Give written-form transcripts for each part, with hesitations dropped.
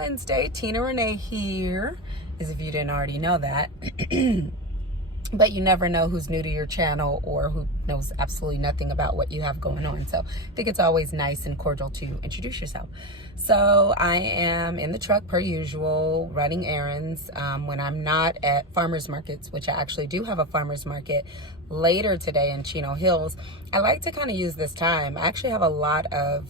Wednesday. Tina Renee here, as if you didn't already know that. But you never know who's new to your channel or who knows absolutely nothing about what you have going on. So I think it's always nice and cordial to introduce yourself. So I am in the truck per usual, running errands when I'm not at farmers markets, which I actually do have a farmers market later today in Chino Hills. I like to kind of use this time. I actually have a lot of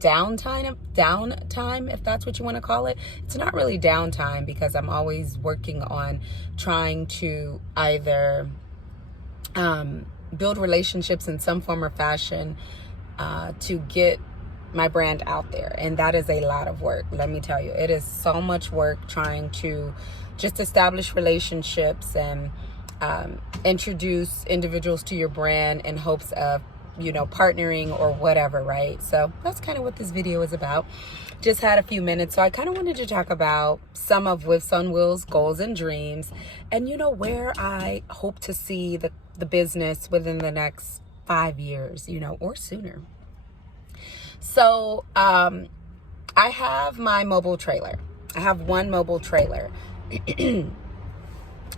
downtime, if that's what you want to call it. It's not really downtime because I'm always working on trying to either build relationships in some form or fashion to get my brand out there, and that is a lot of work. Let me tell you, it is so much work trying to just establish relationships and introduce individuals to your brand in hopes of, you know, partnering or whatever, right? So that's kind of what this video is about. Just had a few minutes, so I kind of wanted to talk about some of Whiffs on Wheels goals and dreams, and you know, where I hope to see the business within the next 5 years, you know, or sooner. So I have my mobile trailer. I have one mobile trailer.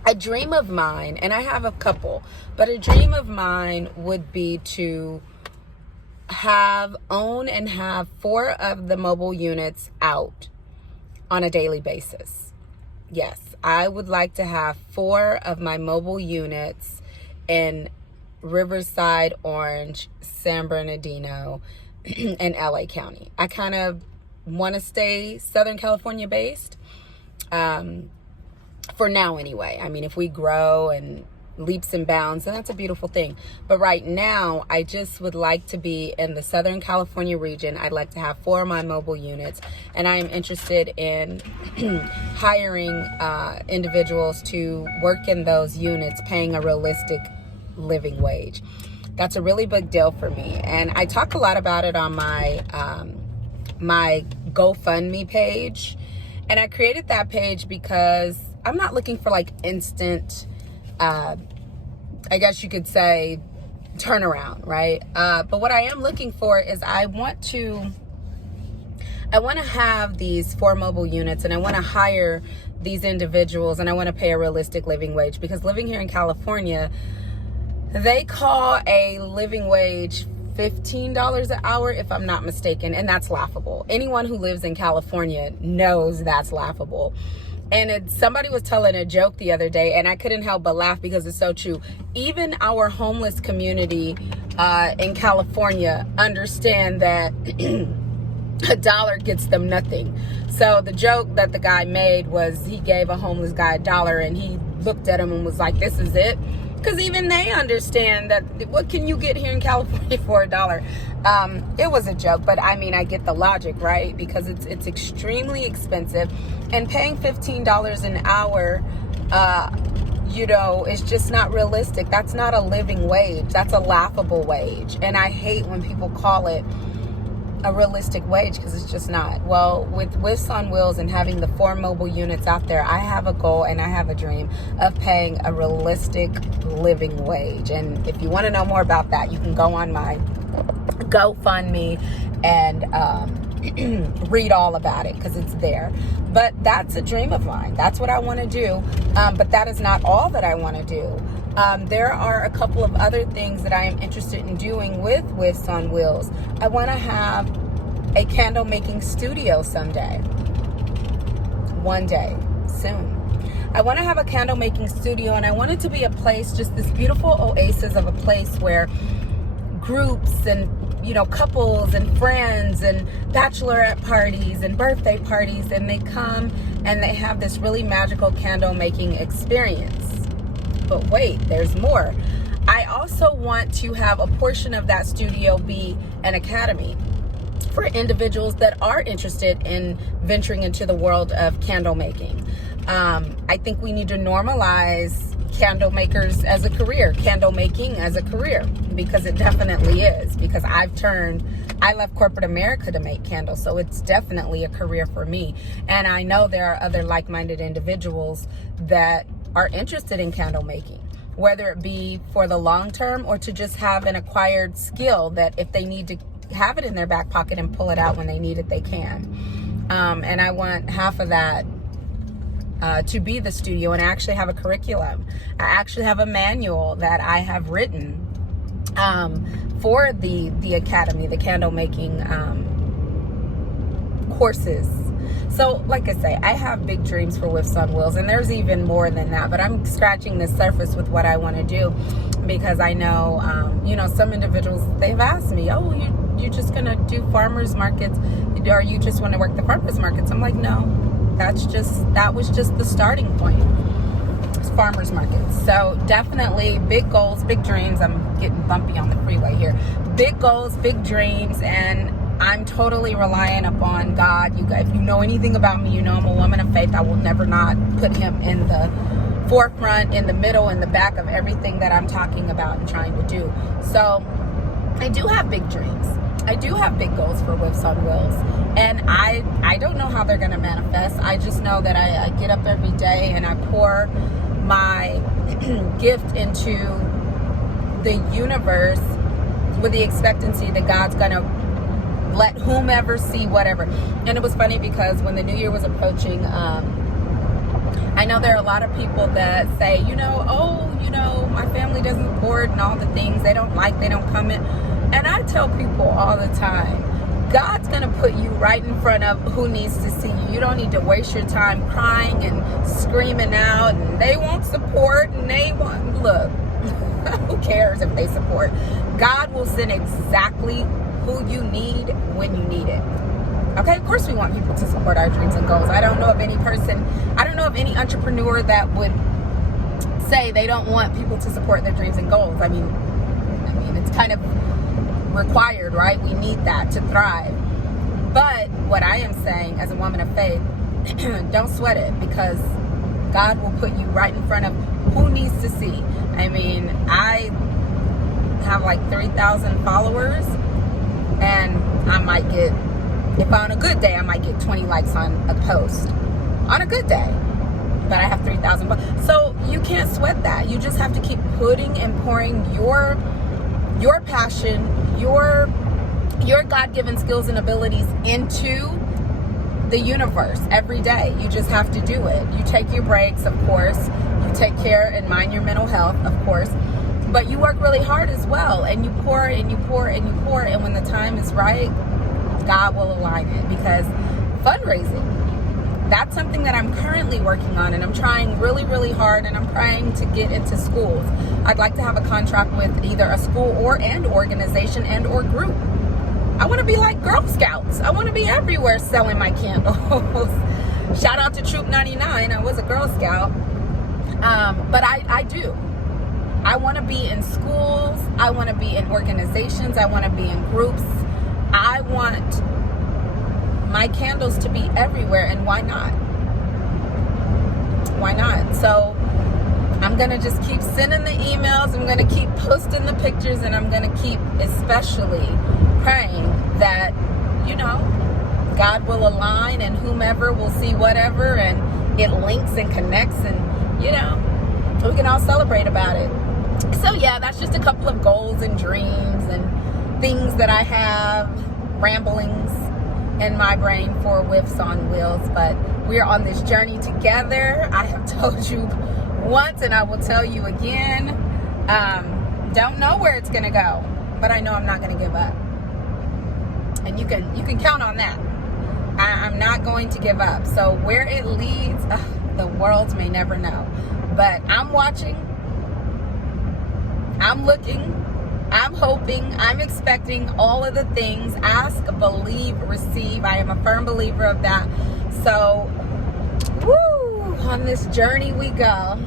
A dream of mine, and I have a couple, but a dream of mine would be to own and have 4 of the mobile units out on a daily basis. Yes, I would like to have 4 of my mobile units in Riverside, Orange, San Bernardino, and LA County. I kind of want to stay Southern California based. For now anyway. I mean, if we grow and leaps and bounds, then that's a beautiful thing. But right now, I just would like to be in the Southern California region. I'd like to have 4 of my mobile units, and I am interested in hiring individuals to work in those units, paying a realistic living wage. That's a really big deal for me, and I talk a lot about it on my my GoFundMe page. And I created that page because I'm not looking for like instant, I guess you could say, turnaround, right? But what I am looking for is I want to have these 4 mobile units, and I want to hire these individuals, and I want to pay a realistic living wage, because living here in California, they call a living wage $15 an hour, if I'm not mistaken, and that's laughable. Anyone who lives in California knows that's laughable. And somebody was telling a joke the other day, and I couldn't help but laugh because it's so true. Even our homeless community in California understand that a dollar gets them nothing. So the joke that the guy made was he gave a homeless guy $1, and he looked at him and was like, "This is it." Because even they understand that what can you get here in California for $1? It was a joke, but I mean, I get the logic, right? Because it's extremely expensive, and paying $15 an hour, you know, is just not realistic. That's not a living wage. That's a laughable wage, and I hate when people call it a realistic wage, because it's just not. Well, with Whiffs on Wheels and having the 4 mobile units out there, I have a goal and I have a dream of paying a realistic living wage. And if you want to know more about that, you can go on my GoFundMe and read all about it, because it's there. But that's a dream of mine. That's what I want to do. But that is not all that I want to do. There are a couple of other things that I am interested in doing with Whiffs on Wheels. I want to have a candle making studio someday. One day, soon. I want to have a candle making studio, and I want it to be a place, just this beautiful oasis of a place where groups and, you know, couples and friends and bachelorette parties and birthday parties, and they come and they have this really magical candle making experience. But wait, there's more. I also want to have a portion of that studio be an academy for individuals that are interested in venturing into the world of candle making. I think we need to normalize candle makers as a career, candle making as a career, because it definitely is. Because I left corporate America to make candles, so it's definitely a career for me. And I know there are other like-minded individuals that are interested in candle making, whether it be for the long term or to just have an acquired skill that if they need to have it in their back pocket and pull it out when they need it, they can. And I want half of that to be the studio. And I actually have a curriculum. I actually have a manual that I have written for the academy, the candle making courses. So like I say, I have big dreams for Whiffs on Wheels, and there's even more than that, but I'm scratching the surface with what I want to do, because I know, some individuals, they've asked me, oh, you're just going to do farmers markets, or you just want to work the farmers markets? I'm like, no, that was just the starting point. It's farmers markets. So definitely big goals, big dreams. I'm getting bumpy on the freeway here. Big goals, big dreams, and I'm totally reliant upon God. You guys, if you know anything about me, you know I'm a woman of faith. I will never not put him in the forefront, in the middle, in the back of everything that I'm talking about and trying to do. So I do have big dreams. I do have big goals for Whiffs on Wheels. And I don't know how they're going to manifest. I just know that I get up every day and I pour my gift into the universe with the expectancy that God's going to let whomever see whatever. And it was funny because when the new year was approaching, I know there are a lot of people that say, my family doesn't support and all the things they don't like, they don't come in. And I tell people all the time, God's going to put you right in front of who needs to see you. You don't need to waste your time crying and screaming out, and they won't support, and they won't, look, who cares if they support? God will send exactly who you need when you need it. Okay, of course we want people to support our dreams and goals. I don't know of any entrepreneur that would say they don't want people to support their dreams and goals. I mean, it's kind of required, right? We need that to thrive. But what I am saying as a woman of faith, don't sweat it, because God will put you right in front of who needs to see. I mean, I have like 3,000 followers, and I might get, if on a good day, I might get 20 likes on a post. On a good day. But I have 3,000. So you can't sweat that. You just have to keep putting and pouring your passion, your God-given skills and abilities into the universe every day. You just have to do it. You take your breaks, of course. You take care and mind your mental health, of course. But you work really hard as well, and you pour and you pour and you pour, and when the time is right, God will align it. Because fundraising, that's something that I'm currently working on, and I'm trying really, really hard, and I'm trying to get into schools. I'd like to have a contract with either a school and organization and or group. I want to be like Girl Scouts. I want to be everywhere selling my candles. Shout out to Troop 99. I was a Girl Scout. But I do. I want to be in schools. I want to be in organizations. I want to be in groups. I want my candles to be everywhere, and why not? Why not? So I'm going to just keep sending the emails. I'm going to keep posting the pictures, and I'm going to keep especially praying that, God will align, and whomever will see whatever, and it links and connects, and, we can all celebrate about it. So yeah, that's just a couple of goals and dreams and things that I have, ramblings in my brain for Whiffs on Wheels. But we're on this journey together. I have told you once, and I will tell you again, don't know where it's gonna go, but I know I'm not gonna give up. And you can count on that. I'm not going to give up. So where it leads, the world may never know. But I'm watching, I'm looking, I'm hoping, I'm expecting all of the things. Ask, believe, receive. I am a firm believer of that. So, on this journey we go.